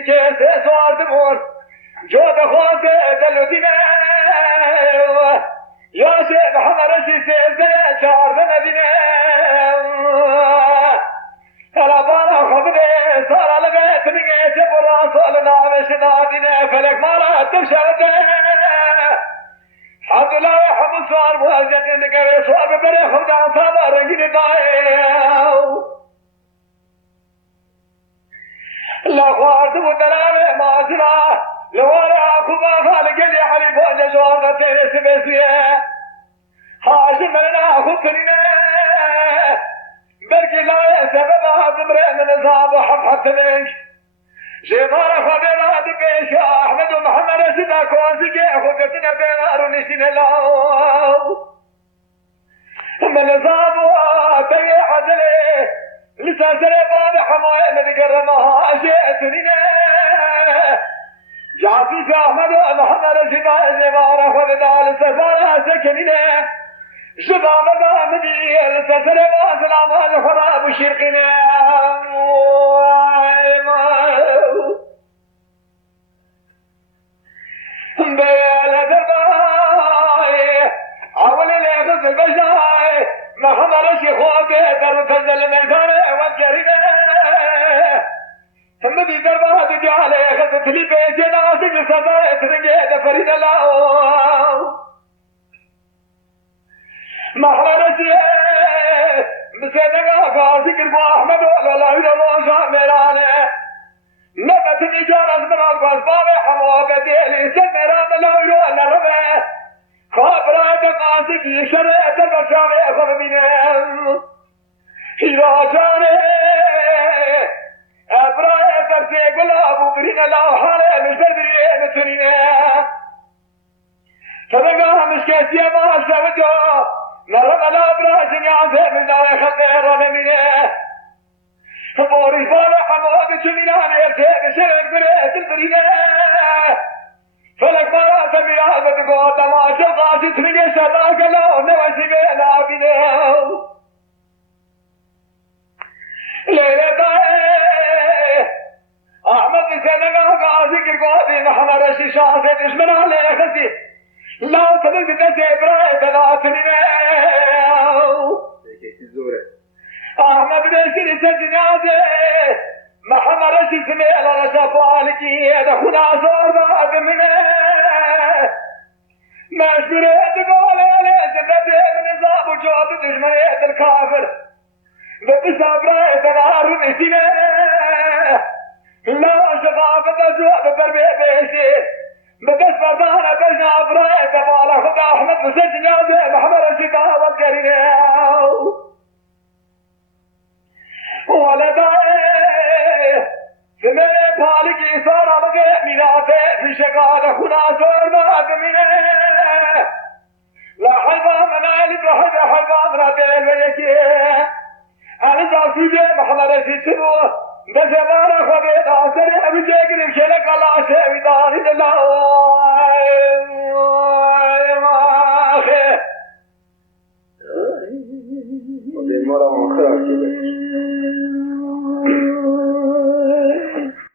بینی که سه سواردمون جو بخواسته دلودینه یا شیخ حمرشی سیزده چارده نبینه هلا بالا خبره سارا لغت میگه چه برا سال نامش نادینه فلک مارا تبشرده حمدالله حمد سوار موازیت اندگه سوار ببره خودان سادا رنگی ندائه لخوارد مدلام مازرا لورا خوبا فالقلي علي بوجه جورنا تيرس بسيه هاشم لنا خطرنا بركي لا سبب هذا مرين نزاب وحفحت منك جمارة خبيرات بيش أحمد ومحمد سيدا كوانسكي أخوكتنا بينار ونشتين الله من نزاب وتي حدلي لسان سريبان حماية نذكرمها أشيئتنين جعفي أحمد ومحمد سيدا جمارة خبيرات سفارة سكنين شباب دامدي لسان سلام خراب الشرقنا بيالا درباي أولي ليخذ البشاي ما خبرش خواتي در تنزل من فارع وانجرنا ثم دي دربا تجعل يخذ تلي بيجي ناسك سبايا ترنجي دفرين الله محرسي بسيدنا فاسك البو أحمد ولا لا يدروشا ميرانه نبتني جارس من القصباب حموقتي لسن ميران لا يدوى الرمي خابرات قاسك يشريت المشامي خربينهم إذا جاني أبراء فرسي قلاب برين الله حالي مش بدري نترينه فبقى مشكتي ما سودو مرم لا براسي نعزي من دار خطير منه بوري فارح حموك جميلان يرتيب شرق بريت البرينة فلك مرات مياه بتقول ما شغاشي تريد شراك الله نوشي بينا بينه ليلة داي أحمد سنقا قاسي كرقوتي محمد رشي شاسي دشمن عليه خسي لا تبقى بنسي براي ثلاثنين أحمد بن سجنازي محمد رشي سميل رشا فالكي دخنا صور ذات منه مشبري تقول لي زبدي من نظام وجود دشمني الكافر ببسا براي تغارب سنه لا شغافة زواب بربي بيشي بدس فردانا بجنا براي تبالا خدا أحمد بن سجنازي محمد رشي دعوة كرينه ولدائه سمي بالكي صار مغي ميراته في شقاد خنا صار منه لا حيبا منالك وحيبا حيبا مراتين ويكي أنا زاسوجي محمد رشيد شبو بزبارة خبير آسري أبي جيكري بشلك الله شيء داري الله